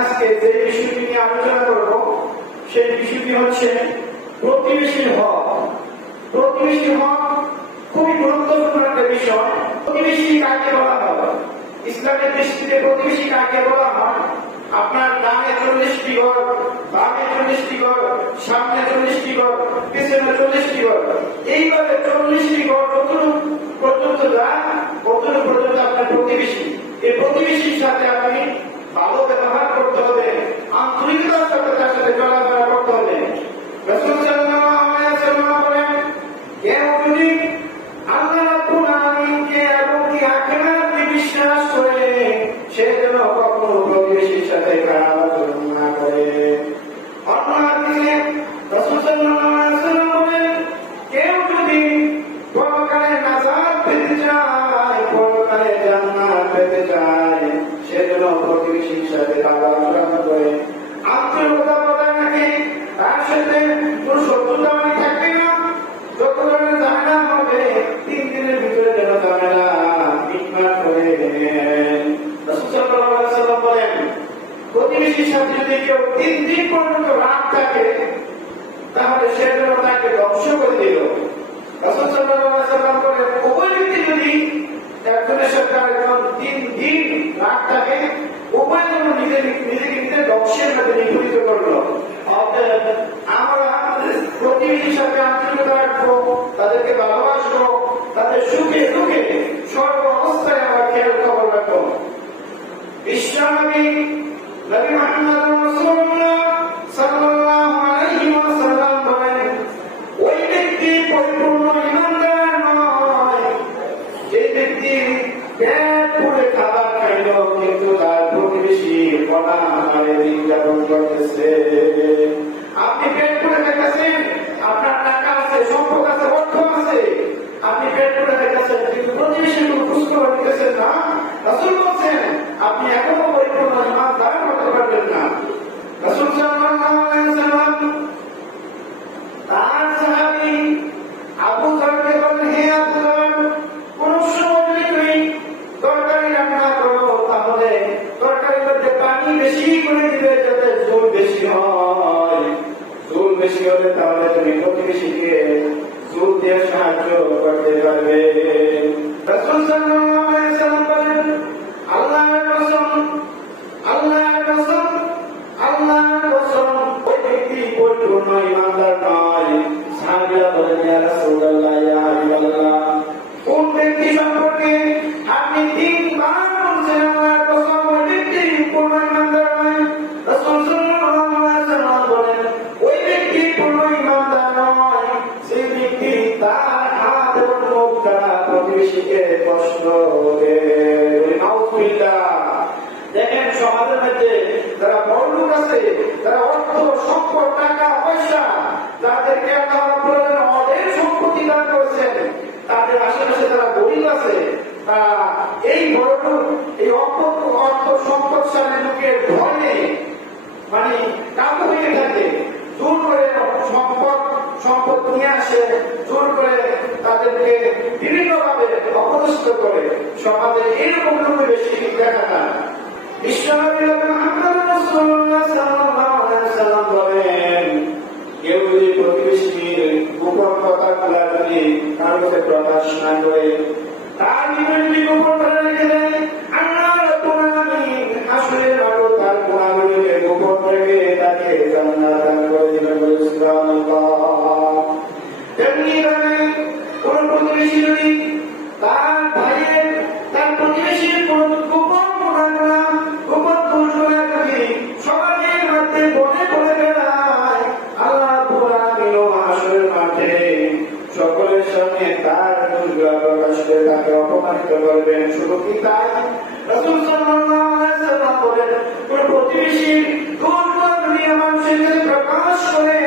আজকে যে বিষয়টি নিয়ে আলোচনা করব সেই বিষয়টি হচ্ছে প্রতিবেশীর হক। প্রতিবেশীর হক খুবই গুরুত্বপূর্ণ একটা বিষয়। প্রতিবেশী কাকে বলা হয়? ইসলামের দৃষ্টিতে প্রতিবেশী কাকে বলা হয়? আপনার ডানে 40টি ঘর, বামে 40টি ঘর, সামনে 40টি ঘর, পিছনে 40টি ঘর, এইভাবে 40টি ঘর যতটুকু পর্যন্ত যায় ততটুকু পর্যন্ত আপনার প্রতিবেশী। এই প্রতিবেশীর সাথে আপনি ভালো ব্যবহার করতে হবে, আন্তরিকতার সাথে তার সাথে চলাফেরা করতে হবে। রাসূল সাল্লাল্লাহু আলাইহি ওয়াসাল্লাম বলেন, কেউ যদি আল্লাহ রাব্বুল আলামিনকে এবং কি আখিরাতে বিশ্বাস করে সে যেন কখনো প্রতিবেশীর সাথে খারাপ আচরণ না করে। অন্য হাদিসে রাসূল সাল্লাল্লাহু আলাইহি ওয়াসাল্লাম বলেন, কেউ যদি পরকালে নাজাত পেতে চায়, পরকালে জান্নাত পেতে চায়, সে যেন প্রতিবেশীর সাথে ভালো আচরণ করে, আন্তরিকতা বজায় রাখে, তার সাথে কোনো শত্রুতা থাকবে না। যত ধরনের ঝামেলা হবে 3 দিনের ভিতরে যেন ঝামেলা মিটমাট করে দেন। রাসূল সাল্লাল্লাহু আলাইহি ওয়াসাল্লাম বলেন, প্রতিবেশীর সাথে যদি কেউ 3 দিন পর্যন্ত রাগ থাকে তাহলে সে যেন তাকে ধ্বংস করে দিল। রাসূল সাল্লাল্লাহু আলাইহি ওয়াসাল্লাম বলেন, উভয় ব্যক্তি যদি একজনের সাথে আরেকজন 3 দিন রাগ থাকে, উভয় যেন নিজেকে ধ্বংসের মধ্যে নিপতিত করলো। আমরা প্রতিবেশীর সাথে আন্তরিকতা রাখবো, তাদেরকে ভালোবাসবো, তাদের সুখে দুঃখে সর্ব অবস্থায় আমরা খেয়াল খবর রাখবো। বিশ্বনবী নবী মুহাম্মদ রাসূলুল্লাহ সাল্লাল্লাহু আলাইহি ওয়াসাল্লাম বলেন, ওই ব্যক্তি পরিপূর্ণ ঈমানদার নয় যে ব্যক্তি পেট পুরে খাবার খাইল কিন্তু তার প্রতিবেশী অনাহারে দিন যাপন করতেছে। আপনি পেট পুরে খাইতেছেন, আপনার টাকা আছে, সম্পদ আছে, অর্থ আছে, আপনি পেট পুরে খাইতেছেন কিন্তু প্রতিবেশীর কোনো খোঁজখবর নিতেছেন না। রাসূল বলছেন আপনি এখনো পরিপূর্ণ ঈমানদার হতে পারবেন না। রাসূল সাল্লাল্লাহু আলাইহি ওয়াসাল্লাম তার সাহাবী আবু যরকে বলেন, হে আবু যর, কোন সময় যদি তুমি তরকারি রান্না করো তাহলে তরকারির মধ্যে পানি বেশি করে দিবে যাতে ঝোল বেশি হয়। ঝোল বেশি হলে তাহলে তুমি প্রতিবেশীকে ঝোল দিয়ে সাহায্য করতে পারবে। রাসূল সাল্লাল্লাহু আলাইহি ওয়াসাল্লাম বলেন, আল্লাহর কসম, আল্লাহর কসম, আল্লাহর কসম, ওই ব্যক্তি পরিপূর্ণ ঈমানদার নয়। সাহাবীরা বলেন, ইয়া রাসূলুল্লাহ, ইয়া হাবিবাল্লাহ, কোন ব্যক্তি সম্পর্কে আপনি 3 বার বলছেন আল্লাহর কসম ওই ব্যক্তি পূর্ণ ঈমানদার নয়? রাসূল সাল্লাল্লাহু আলাইহি ওয়াসাল্লাম বলেন, ওই ব্যক্তি পূর্ণ ঈমানদার নয় যে ব্যক্তি তার হাত এবং মুখ দ্বারা প্রতিবেশীকে কষ্ট দেয়। নাউযুবিল্লাহ। দেখেন সমাজের মধ্যে যারা বড় লোক আছে, যারা অর্থ সম্পদ টাকা পয়সা যাদেরকে আল্লাহ রাব্বুল আলামিন অনেক সম্পত্তি দান করেছেন, তাদের আশেপাশে যারা গরিব আছে তারা এই বড় লোক, এই অর্থ সম্পদশালী লোকের ভয়ে মানে কাবু হয়ে থাকে, জোর করে সম্পদ নিয়ে আসে, জোর করে তাদেরকে বিভিন্নভাবে অপদস্থ করে। সমাজে এরকম লোক বেশি দেখা যায়। বিশ্বনবী মুহাম্মদ রাসূলুল্লাহ সাল্লাল্লাহু আলাইহি ওয়াসাল্লাম বলেন, কেউ যদি প্রতিবেশীর গোপন কথাগুলো যদি তার কাছে প্রকাশ না করে, তার ভিতরে যদি গোপন করে রেখে দেয়, আল্লাহ রাব্বুল আলামিন হাসরের মাঠে তার গুনাহগুলোকে গোপন রেখে তাকে জান্নাত দান করে দিবেন। সুবহানাল্লাহ। তেমনিভাবে কোন প্রতিবেশী যদি তার ভাইয়ের, তার প্রতিবেশীর কোন গোপন গুনাহগুলো, গোপন দোষগুলো যদি সমাজের মধ্যে বলে বলে বেড়ায়, আল্লাহ রাব্বুল আলামিন হাসরের মাঠে সকলের সামনে তার দোষগুলো প্রকাশ করে তাকে অপমানিত করবেন। শুধু কি তাই, রাসূল সাল্লাল্লাহু আলাইহি ওয়াসাল্লাম বলেন, কোন প্রতিবেশীর দোষগুলো দুনিয়া মানুষের কাছে প্রকাশ করে,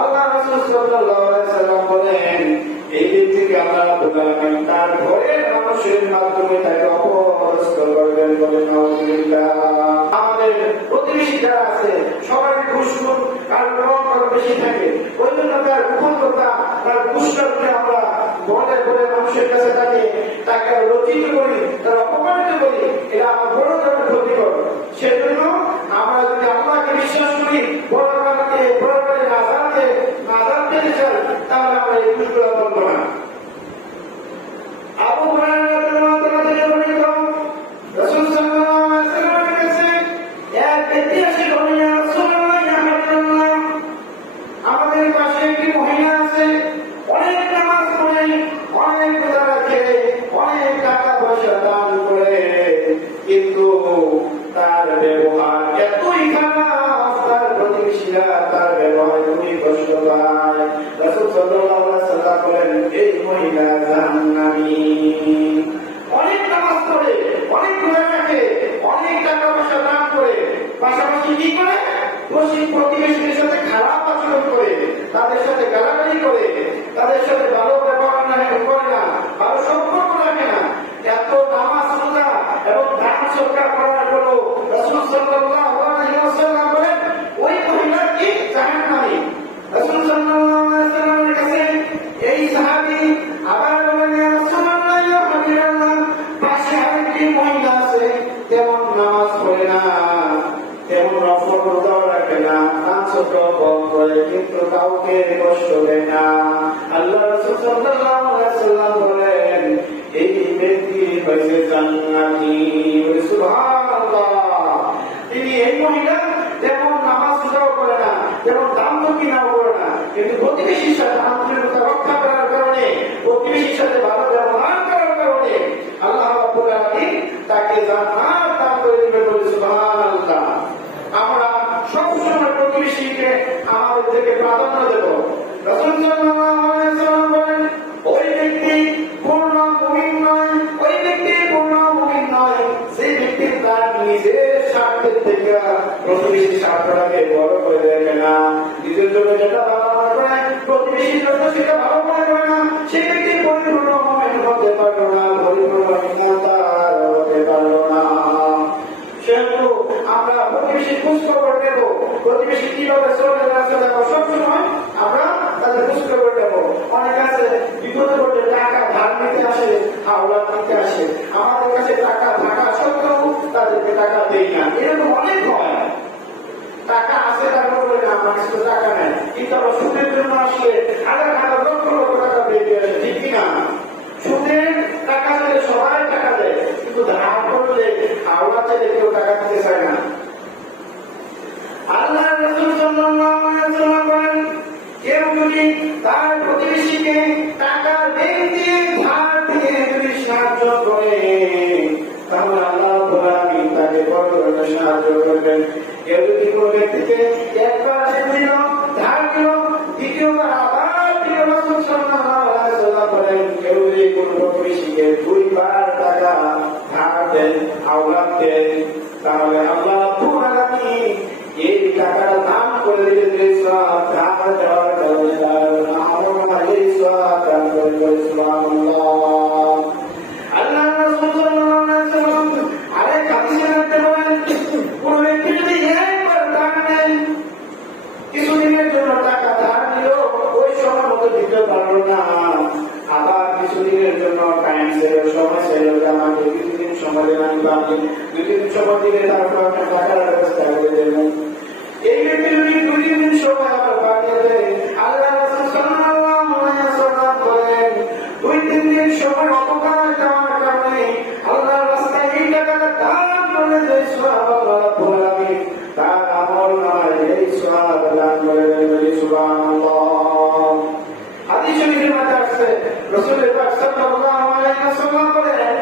আল্লাহ রাসূল সাল্লাল্লাহু আলাইহি ওয়াসাল্লাম বলেন, এই ব্যক্তিকে আল্লাহ রাব্বুল আলামিন তার ঘরের মানুষের মাধ্যমে তাকে অপদস্থ করবেন। বলেন নাউযুবিল্লাহ। আমাদের প্রতিবেশী যারা আছে সবাই ঘুষখোর, কারণ কারো বেশি থাকে, ওই জন্য তার গোপন কথা, তার ঘুষটাকে আমরা বলে বলে মানুষের কাছে তাকে লজ্জিত করি, তার অপমানিত করি, এটা আমার বড় ধরনের ক্ষতি করে। সেজন্য মানুষগুলো বলবো না। আবু হুরায়রা রাদিয়াল্লাহু তাআলা থেকে বর্ণিত, রাসূল সাল্লাল্লাহু আলাইহি ওয়াসাল্লামের কাছে এক ব্যক্তি এসে বলল, ইয়া রাসূলুল্লাহ, ইয়া হাবিবাল্লাহ, আমাদের পাশে একটি মহিলা আছে, অনেক নামাজ পড়ে, অনেক রোজা রাখে, অনেক টাকা পয়সা দান করে, কিন্তু তার ব্যবহার এতই খারাপ, তার প্রতিবেশীরা তার ব্যবহার খুবই কষ্ট পায়। রাসূল সাল্লাল্লাহু আলাইহি ওয়াসাল্লাম বলেন, এই মহিলা জাহান্নামী। অনেক নামাজ পড়ে, অনেক রোজা রাখে, অনেক টাকা পয়সা দান করে, পাশাপাশি কি করে? প্রতিবেশীদের সাথে খারাপ আচরণ করে, তাদের সাথে গালাগালি করে, তাদের সাথে ভালো ব্যবহার করে না, ভালো সম্পর্ক রাখে না। এত নামাজ রোজা এবং দান সদকা করার পরও রাসূল সাল্লাল্লাহু আলাইহি ওয়াসাল্লাম বলেন, ওই মহিলা কি জাহান্নামী। রাসূল সাল্লাল্লাহু আলাইহি ওয়াসাল্লামের কাছে এই সাহাবী আবার বলেন, ইয়া রাসূলুল্লাহ, ইয়া হাবিবাল্লাহ, পাশে আরেকটি মহিলা আছে, তেমন নামাজ পড়ে না, তেমন নফল রোজাও রাখে না, দান সদকা কম করে, কিন্তু কাউকে কষ্ট দেয় না। আল্লাহ রাসূল সাল্লাল্লাহু আলাইহি ওয়াসাল্লাম বলেন, এই ব্যক্তি হয়েছে জান্নাতি। সুবহানাল্লাহ। তিনি এই মহিলা যেমন নামাজ রোজাও করে না, যেমন দান দক্ষিণাও করে না, কিন্তু প্রতিবেশীর সাথে আন্তরিকতা রক্ষা করার কারণে, প্রতিবেশীর সাথে ভালো ব্যবহার করার কারণে আল্লাহ রাব্বুল আলামিন তাকে জান্নাত দান করে দিবেন। সুবহানাল্লাহ। আমরা সবসময় প্রতিবেশীকে আমাদের থেকে প্রাধান্য দেব। রাসূল সাল্লাল্লাহু আলাইহি ওয়াসাল্লাম বলেন, ওই ব্যক্তি পূর্ণ মুমিন নয়, ওই ব্যক্তি পূর্ণ মুমিন নয় যে ব্যক্তি তার নিজের স্বার্থের থেকে প্রতিবেশীর স্বার্থটাকে বড় করে দেখে না, নিজের জন্য যেটা ভালো মনে করে প্রতিবেশীর জন্য সেটা ভালো মনে করে না, সে ব্যক্তি পরিপূর্ণ মুমিন হতে পারল না, পরিপূর্ণ ইমানদার হতে পারল না। সেহেতু আমরা প্রতিবেশীর খোঁজ খবর নেব, প্রতিবেশী কিভাবে চলে যাচ্ছে দেখো, সবসময় আমরা তাদের খোঁজ খবর নেব। অনেক আছে বিপদে পড়লে টাকা ধার নিতে আসে, হাওলাত নিতে আসে, আমাদের কাছে টাকা থাকা সত্ত্বেও তাদেরকে টাকা দেই না, এরকম অনেক হয়। টাকা আছে তারপর বলে না আমার কাছে টাকা নেই, কিন্তু আবার সুদের জন্য আসলে হাজার হাজার লক্ষ লক্ষ টাকা বেরিয়ে আসে, ঠিক কিনা? সুদের টাকা দিলে সবাই টাকা দেয়, কিন্তু ধার করলে হাওলা চাইলে কেউ টাকা দিতে চায় না। আল্লাহ রাসূল সাল্লাল্লাহু আলাইহি ওয়াসাল্লাম বলেন, কেউ যদি তার প্রতিবেশীকে টাকা ঋণ দিয়ে ধার দিয়ে যদি সাহায্য করে, তাহলে আল্লাহ রাব্বুল আলামিন তাকে বড় ধরনের সাহায্য করবেন। কেউ যদি কোনো ব্যক্তিকে একবার দিল, ধার দিল, দ্বিতীয়বার আবার দিল, রাসূল সাল্লাল্লাহু আলাইহি ওয়াসাল্লাম বলেন, কেউ যদি কোনো প্রতিবেশীকে দুইবার টাকা ধার দেন, আওলাদ দেন, তাহলে আল্লাহ রাব্বুল আলামিন এই টাকাটা দান করে দিলে সব ধার দেওয়ার কারণে তার আমরা এই সব দান করে। সুবহানাল্লাহ। আল্লাহ রাসূল সাল্লাল্লাহু আলাইহি ওয়াসাল্লাম আরেক হাদিসে বলতে বলেন, কোন ব্যক্তি যদি একবার ধার নেয়, কিছুদিনের জন্য টাকা ধার নিল, ওই সময় মতো দিতে পারলো না, আবার কিছুদিনের জন্য টাইম ছিল, সময় ছিল, আমাকে কিছুদিন সময় দেন, আমি বাকি দুদিন সময় দিলে তারপর আমি টাকার ব্যবস্থা করে দেব। এই ব্যক্তি যদি 2 দিন সময় আবার বাড়িয়ে দেয়, আল্লাহ রাসূল সাল্লাল্লাহু আলাইহি ওয়াসাল্লাম বলেন, 2-3 দিন সময় অপকার যাওয়ার কারণে আল্লাহর রাস্তায় এই টাকাটা দান করে দেয়, আল্লাহ রাব্বুল আলামিন তার আমলনামায় এই সওয়াব দান করে দেন। সুবহানাল্লাহ। হাদিস শরীফের মধ্যে আছে, রাসূল পাক সাল্লাল্লাহু আলাইহি ওয়াসাল্লাম বলেন,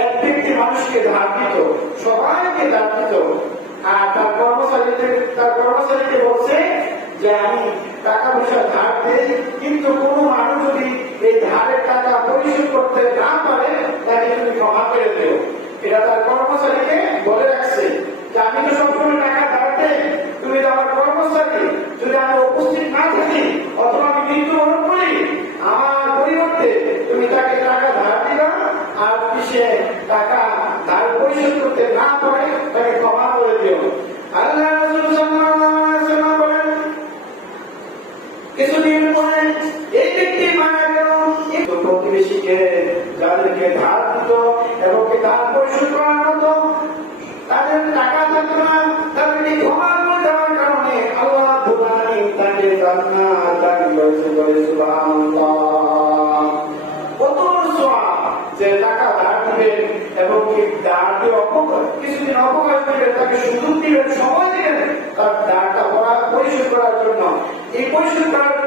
এক ব্যক্তি মানুষকে ধার দিত, সবাইকে ধার দিত, আর তার কর্মচারীকে বলছে যে আমি টাকা পয়সা ধার দিই, কিন্তু কোন মানুষ যদি এই ধারের টাকা পরিশোধ করতে না পারে তাকে তুমি ক্ষমা করে দিও। এটা তার কর্মচারীকে বলে রাখছে যে আমি তো সবসময় টাকা ধার দেই, তুমি তো আমার কর্মচারী, যদি আমি উপস্থিত না থাকি অথবা আমি মৃত্যুবরণ করি, আমার পরিবর্তে তুমি তাকে টাকা ধার দিবা, আর সে টাকা ধার পরিশোধ করতে না পারে তাকে ক্ষমা করে দিও। আল্লাহ রাসূল সাল্লাল্লাহু আলাইহি ওয়াসাল্লাম বলেন, কিছুদিন পরে এই ব্যক্তি মারা গেল, কিন্তু প্রতিবেশীকে যাদেরকে ধার দিত এবং ধার পরিশোধ করার মতো তাদের টাকা থাকতো না, তাদেরকে ক্ষমা করে দেওয়ার কারণে আল্লাহ রাব্বুল আলামিন তাকে জান্নাত দান করেছেন। সুবহানাল্লাহ। কত সওয়াব যে টাকা ধার দিবেন এবং কি ধার দিয়ে কিছুদিন অপকাশ দিবেন, তাকে সুযোগ দিবেন, সময় দিবেন তার ধারটা পরিশোধ করার জন্য। এই পরিশোধ করার